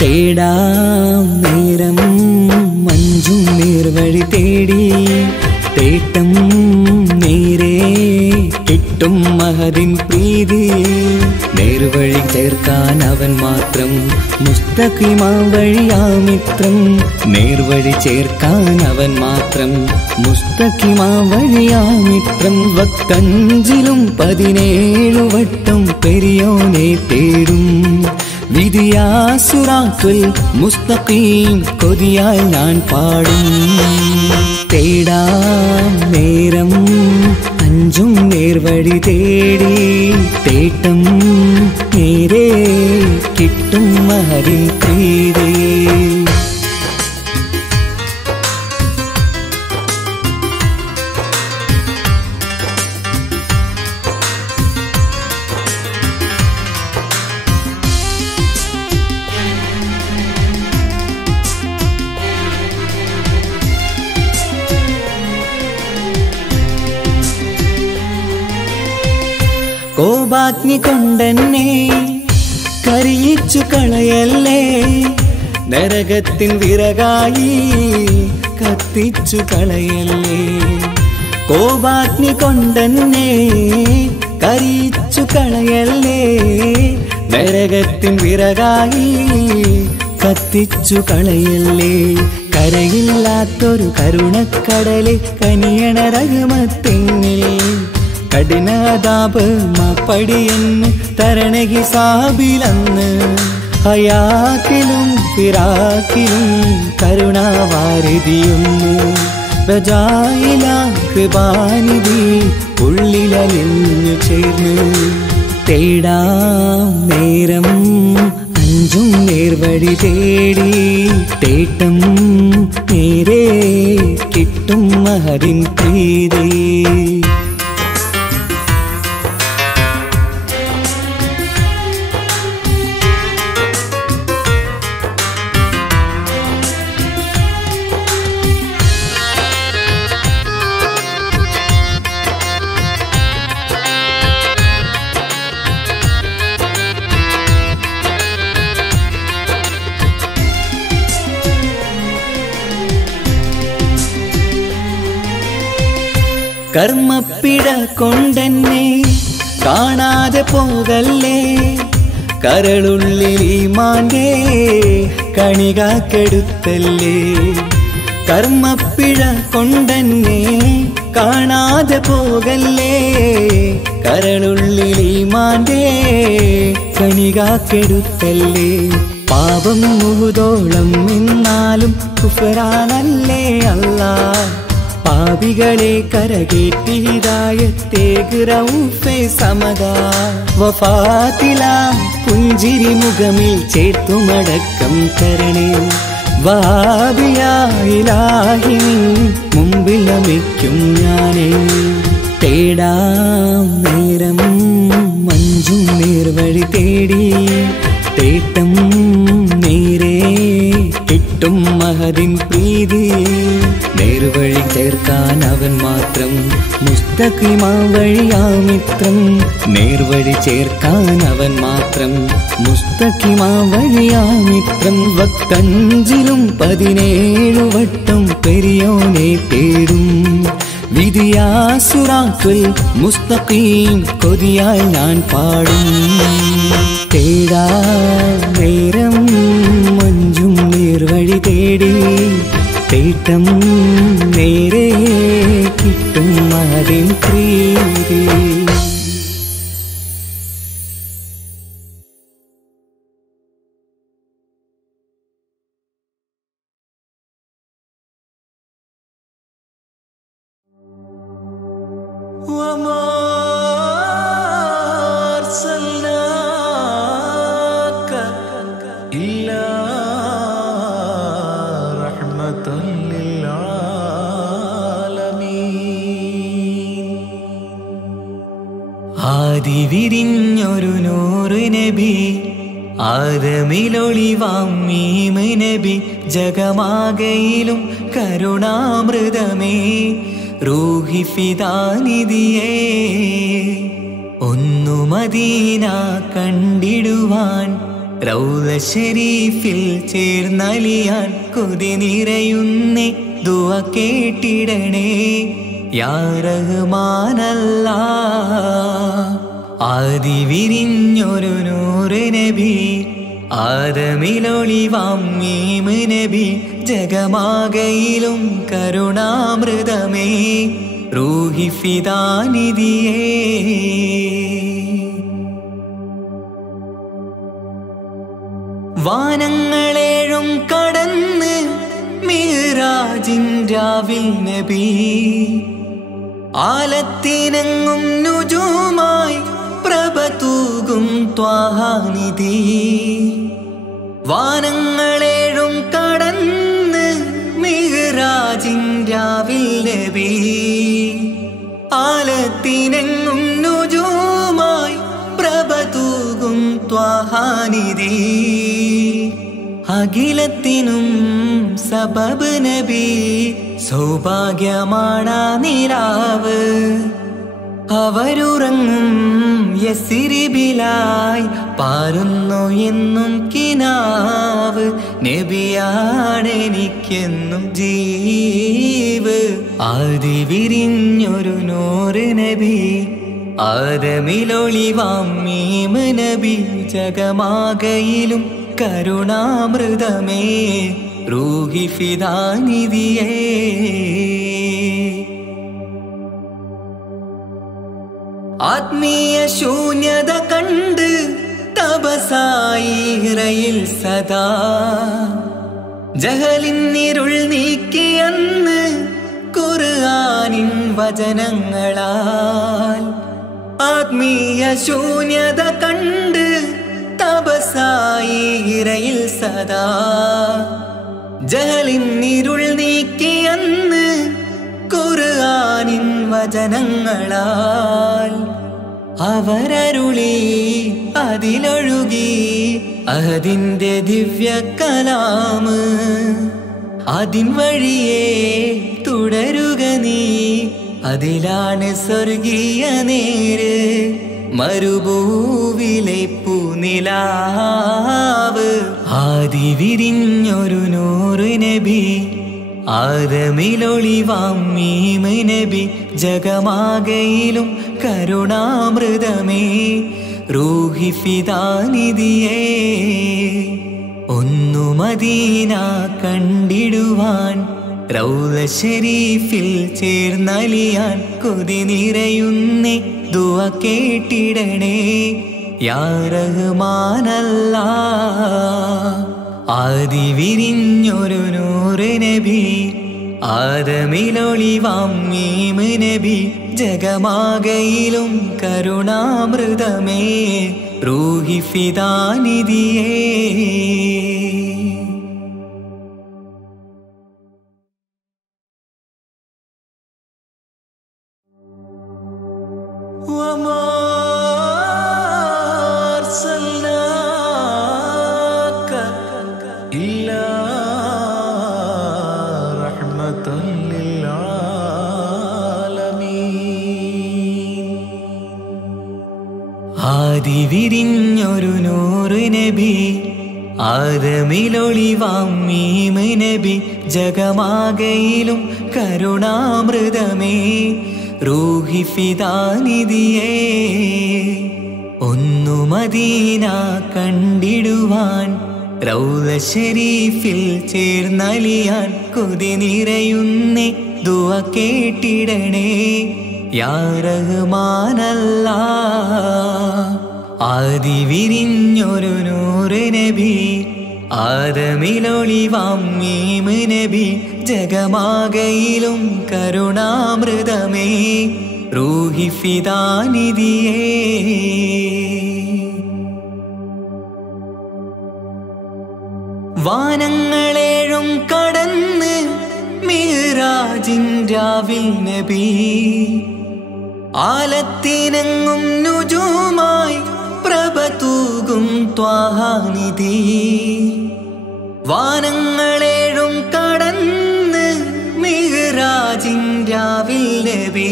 തേടാം നേരം മഞ്ചും നേർവഴി തേടി തേട്ടം നേരെ കിട്ടും മഹദിൻ പ്രീതി. നേർവഴി ചേർക്കാൻ അവൻ മാത്രം മുസ്തഖിമാ വഴിയാ മിത്രം. നേർവഴി ചേർക്കാൻ അവൻ മാത്രം മുസ്തഖിമാ വഴിയാ മിത്രം. വക്തഞ്ചിലും 17 വട്ടം പെരിയോനെ തേടും വിധിയാ സിറാത്തുൽ മുസ്തഖീം കൊതിയാൽ ഞാൻ പാടും. തേടാം നേരം അഞ്ചും നേർവഴി തേടി തേട്ടം നേരെ കിട്ടും മഹരിൻ പ്രീതി. കോപാഗ്നി കൊണ്ടെന്നെ കരിയിച്ചു കളയല്ലേ, നരകത്തിൻ വിറകായി കത്തിച്ചു കളയല്ലേ. കോപാഗ്നി കൊണ്ടെന്നെ കരിയിച്ചു കളയല്ലേ, നരകത്തിൻ വിറകായി കത്തിച്ചു കളയല്ലേ. കരയില്ലാത്തൊരു കരുണക്കടലെ കനിയണ റഹ്മത്തിന്നിൽ കഠിനതാപ് മാപ്പടിയെന്ന് തരണ ഹിസാബിലന്ന്. ഹയാത്തിലും ഫിറാക്കിലും കരുണാവാരിതിയൊന്ന് പ്രജായില കൃപാനിധി ഉള്ളിലലിഞ്ഞു ചേർന്ന്. തേടാം നേരം അഞ്ചും നേർവഴി തേടി തേട്ടം നേരെ കിട്ടും മഹരിൻ പ്രീതി. കർമ്മപ്പിഴ കൊണ്ടെന്നെ കാണാതെ പോകല്ലേ, കരളുള്ളിൽ ഈമാന്റെ കണികാക്കെടുത്തല്ലേ. കർമ്മപ്പിഴ കൊണ്ടെന്നെ കാണാതെ പോകല്ലേ, കരളുള്ളിൽ ഈമാന്റെ കണികാക്കെടുത്തല്ലേ. പാപം മുഴുതോളം നിന്നാലും കുഫറാനല്ലേ അല്ലാ, പാപികളെ കരകേറ്റി ഹിദായത്തേക് റഊഫേ സമദാ. വഫാത്തില പുഞ്ചിരി മുഖമിൽ ചേർത്തുമടക്കം തരണേ, വഹാബിയായിലാഹി മുമ്പിൽ നമിക്കും ഞാനേ. തേടാം നേരം മഞ്ചും നേർവഴി തേടി തേട്ടം നേരെ കിട്ടും മഹദിൻ പ്രീതി. നേർവഴി ചേർക്കാൻ അവൻ മാത്രം മുസ്തഖിമാ വഴിയാമിത്രം. നേർവഴി ചേർക്കാൻ അവൻ മാത്രം മുസ്തഖിമാ വഴിയാമിത്രം. വക്തഞ്ചിലും 17 വട്ടം പെരിയോനെ തേടും വിധിയാസുറാത്തുൽ മുസ്തഖീം കൊതിയാൽ ഞാൻ പാടും. തേടാ നേരം മഞ്ചും നേർവഴി തേടി തേട്ടം നേരെ കിട്ടും മഹദിൻ പ്രീതി. ആദിവിരിഞ്ഞൊരു നൂറ് നബി, ആദമിലൊളിവാം മീമ് നബി. ജഗമാകയിലും കരുണാമൃതമേ, റൂഹി ഫിദാനിധിയേ. ഒന്നു മദീന കണ്ടിടുവാൻ റൗള ശരീഫിൽ ചേർന്നലിയാൻ കൊതി നിറയുന്നേ, ദുആ കേട്ടിടണേ യാ റഹ്മാനല്ലാഹ്. ആദിവിരിഞ്ഞൊരു നൂറ് നബി, ആദമിലൊളിവാം മീമ് നബി. ജഗമാകയിലും കരുണാമൃതമേ, റൂഹി ഫിദാനിധിയേ. വാനങ്ങളേഴും കടന്ന് മിഅ്റാജിൻ രാവിൽ നബി, ആലത്തിനെങ്ങും നുജൂമായി പ്രഭ തൂകും ത്വാഹാനിധി വാനങ്ങളേഴും കടന്ന് മിഹ്റാജിൻ രാവിൽ നബി ആലത്തിനെങ്ങും നുജൂമായി പ്രഭ തൂകും ത്വാഹാനിധി അഖിലത്തിനും സബബ് നബി സൗഭാഗ്യമാണ് നിലാവ് അവരുറങ്ങും യസിരിബിലായി പാരുന്നു എന്നും കിനാവ് നബിയാണ് എനിക്കെന്നും ജീവ് ആദി വിരിഞ്ഞൊരു നൂറ് നബി ആദമിലൊളിവാം മീമ് നബി ജഗമാകയിലും കരുണാമൃതമേ റൂഹി ഫിദാനിധിയേ ആത്മീയ ശൂന്യത കണ്ട് തപസായി ഇറയിൽ സദാ ജഹലിന്നിരുൾ നീക്കിയെന്ന് ഖുർആനിൻ വചനങ്ങളാൽ ആത്മീയ ശൂന്യത കണ്ട് തപസായി ഇറയിൽ സദാ ജഹലിന്നിരുൾ നീക്കിയെന്ന് ഖുർആനിൻ വചനങ്ങളാൽ അവരരുളി അതിലൊഴുകി അതിന്റെ ദിവ്യ കലാമ് അതിൻ വഴിയേ തുടരുക നീ അതിലാണ് സ്വർഗീയ നേര് മരുഭൂവിലെ പൂനിലാവ് ആദി വിരിഞ്ഞൊരു നൂറ് നബി ആദമിലൊളിവാം മീമ് നബി ജഗമാകയിലും കരുണാമൃതമേ റൂഹി ഫിദാനിധിയേ ഒന്നു മദീന കണ്ടിടുവാൻ റൗള ശരീഫിൽ ചേർന്നലിയാൻ കൊതി നിറയുന്നേ ദുആ കേട്ടിടണേ യാ റഹ്മാനല്ലാഹ് ആദി വിരിഞ്ഞൊരു നൂറ് നബി ആദമിലൊളിവാം മീമ് നബി ജഗമാകയിലും കരുണാമൃതമേ റൂഹി ഫിദാനിധിയേ ആദി വിരിഞ്ഞൊരു നൂറ് നബി ആദമിലൊളിവാം മീമ് നബി ജഗമാകയിലും കരുണാമൃതമേ റൂഹി ഫിദാനിധിയേ ഒന്നു മദീന കണ്ടിടുവാൻ റൗള ശരീഫിൽ ചേർന്നലിയാൻ കൊതി നിറയുന്നേ ദുആ കേട്ടിടണേ യാ റഹ്മാനല്ലാഹ് ആദി വിരിഞ്ഞൊരു നൂറ് നബി ആദമിലൊളിവാം മീമ് നബി ജഗമാകയിലും കരുണാമൃതമേ റൂഹി ഫിദാനിധിയേ വാനങ്ങളേഴും കടന്ന് മിഹ്റാജിൻ രാവിൽ നബി ആലത്തിനെങ്ങും നുജൂമായി പ്രഭ തൂകും ത്വാഹാനിധി വാനങ്ങളേഴും കടന്ന് മിഹ്റാജിൻ രാവിൽ നബി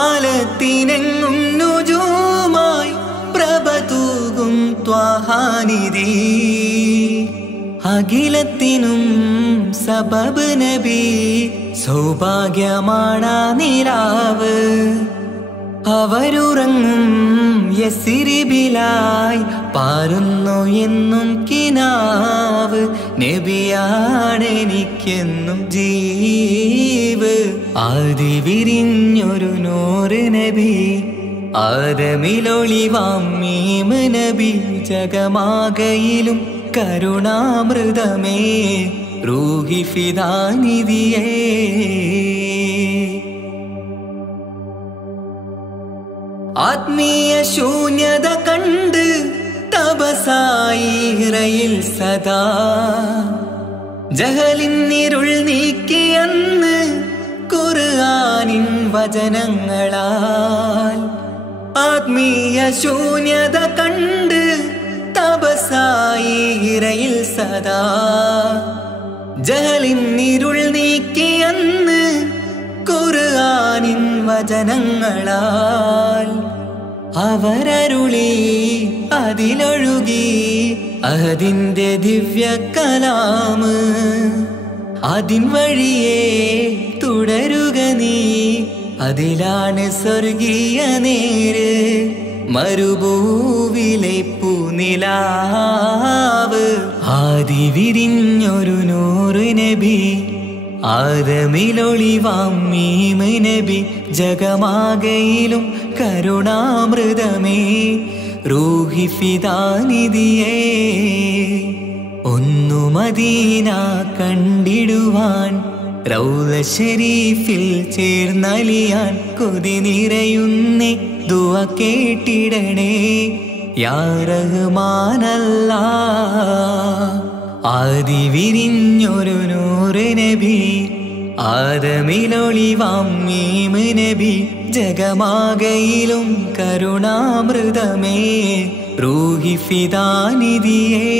ആലത്തിനെങ്ങും നുജൂമായി പ്രഭ തൂകും ത്വാഹാനിധി അഖിലത്തിനും സബബ് നബി സൗഭാഗ്യമാണ് നിലാവ് അവരുറങ്ങും യസിരിബിലായി പാരുന്നു എന്നും കിനാവ് നബിയാണ് എനിക്കെന്നും ജീവ് ആദി വിരിഞ്ഞൊരു നൂറ് നബി ആദമിലൊളിവാം മീമ് നബി ജഗമാകയിലും കരുണാമൃതമേ റൂഹി ഫിദാനിധിയേ ആത്മീയ ശൂന്യത കണ്ട് തപസായി ഇറയിൽ സദാ ജഹലിന്നിരുൾ നീക്കിയെന്ന് ഖുർആനിൻ വചനങ്ങളാൽ. ആത്മീയ ശൂന്യത കണ്ട് തപസായി ഇറയിൽ സദാ ജഹലിന്നിരുൾ നീക്കിയെന്ന് ഖുർആനിൻ വചനങ്ങളാൽ. അവരരുളി അതിലൊഴുകി അഹദിന്റെ ദിവ്യ കലാമ്. അതിൻ വഴിയേ തുടരുക നീ, അതിലാണ് സ്വർഗീയ നേര്. മരുഭൂവിലെ പൂനിലാവ് ആദി വിരിഞ്ഞൊരു നൂറ് നബി. ആദമിലൊളിവാം മീമ് നബി. ജഗമാകയിലും കരുണാമൃതമേ റൂഹി ഫിദാനിധിയേ. ഒന്നു മദീന കണ്ടിടുവാൻ റൗള ശരീഫിൽ ചേർന്നലിയാൻ കൊതി നിറയുന്നേ ദുആ കേട്ടിടണേ യാ റഹ്മാനല്ലാഹ്. ആദി വിരിഞ്ഞൊരു നൂറ് നബി. ആദമിലൊളിവാം മീമ് നബി. ജഗമാകയിലും കരുണാമൃതമേ റൂഹി ഫിദാനിധിയേ.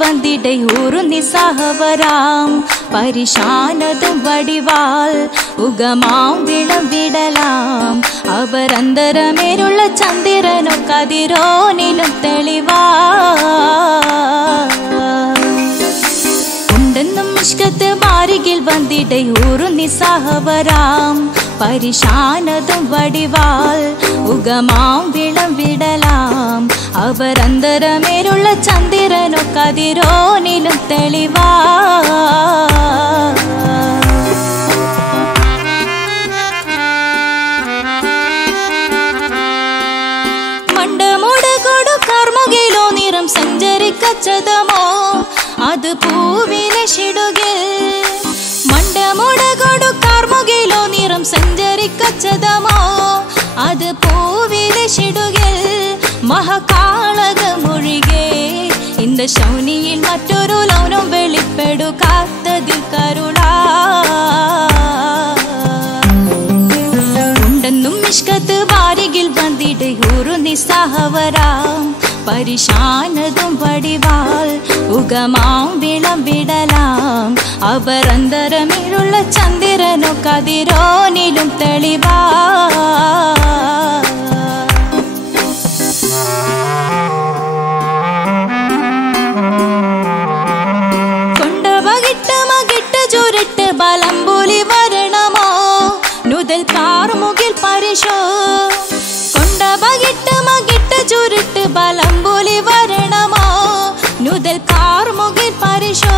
വന്നിടെ ഊറുനിസാഹവരാം പരിശാനതും വടിവാൾ ഉഗമാം വിളവിടലാം. അവരന്തരമേലുള്ള ചന്ദ്രനും കതിരോനിലും തെളിവാ. ഉണ്ടെന്നും ഇഷ്കത്ത് മാരികിൽ വന്നിടെ ഊറുനിസാഹവരാം പരിശാനതും വടിവാൾ ഉഗമാം വിളവിടലാം. അവരന്തരമേലുള്ള ചന്ദ്രനോ കതിരോനിലും തെളിവാ. മണ്ടമുടകൊടു കർമുകിലോ നിറം സഞ്ചരിക്കച്ചതമോ അത് പൂവിലെ ഷിടുകിൽ. മണ്ടമുടകൊടു കർമുകിലോ നിറം സഞ്ചരിക്കച്ചതമോ അത് പൂവിലെ ഷിടുകിൽ. മഹകാളകമൊഴികെ இந்த ശൗനിയിൽ മറ്റൊരു ലൗനം വെളിപ്പെടുക്കാത്തതിൽ കരുളാ. ഉണ്ടെന്നും ഇഷ്കത്ത് വാരികിൽ വന്നിട് ഊറുനിസാഹവരാം പരിശാനതും വടിവാൾ ഉഗമാം വിളവിടലാം. അവരന്തരമിലുള്ള ചന്ദ്രനോ കതിരോനിലും തെളിവാ. ചുരുട്ട് ബലംബുലി വരണമോ നുതൽ കാർമുകിൽ പരിശോ. കൊണ്ട ബകിട്ട് മകിട്ട് ചുരുട്ട് ബലംബുലി വരണമോ നുതൽ കാർമുകിൽ പരിശോ.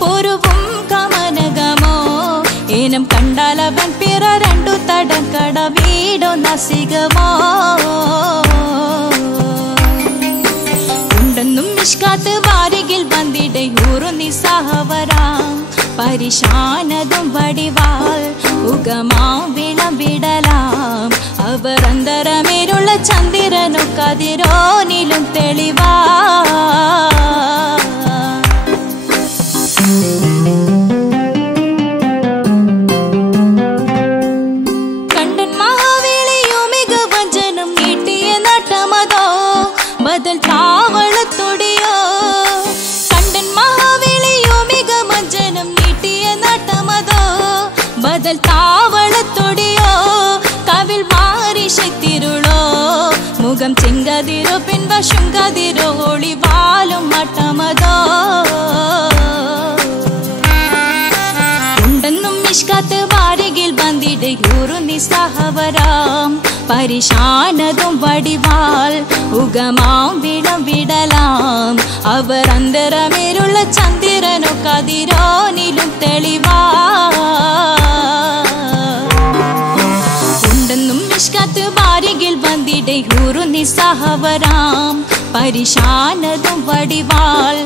പൊരുവും കമനകമോ ഏനം കണ്ടാലവൻ പിറ രണ്ടു തടക്കട വീടോ നസികമോ. ഉണ്ടെന്നും ഇഷ്കാത്ത് വാരികിൽ വന്നിടെ ഊറുനിസാഹവരാം പരിശാനതും വടിവാൾ ഉഗമാം വിളവിടലാം. അവരന്തരമേലുള്ള ചന്ദ്രനോ കതിരോനിലും തെളിവാ. കണ്ടൻ മഹാവേളിയോ മികവഞ്ചനും നീട്ടിയ നട്ടമതോ ബദൽ താവളത്തൊടിയോ. കണ്ടൻ മഹാവേളിയോ മികവഞ്ചനും നീട്ടിയ നട്ടമതോ ബദൽ താവളത്തൊടിയോ. കവിൽ മാറി ശക്തിരുളോ മുഖം ചെങ്കതിരോ പിൻവശം കതിരോ ഒളിവാലും മട്ടമതോ. ഉണ്ടെന്നും ഇഷ്കത്ത് വാരികിൽ വന്നിടെ ഊറുനിസാഹവരാം പരിശാനതും വടിവാൾ ഉഗമാം വിളം വിടലാം അവർ അന്തരമേലുള്ള ചന്ദ്രനോ കതിരോനിലും തെളിവാ ഉണ്ടെന്നും മിഷ്കത്ത് ബാരികിൽ വന്നിടെ ഹൂറു നിസ്സഹവരാം പരിശാനതും വടിവാൾ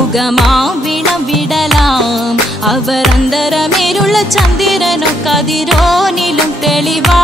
ഉഗമാം വിളം വിടലാം അവർ അന്തരമേലുള്ള ചന്ദ്രനോ കതിരോനിലും തെളിവാ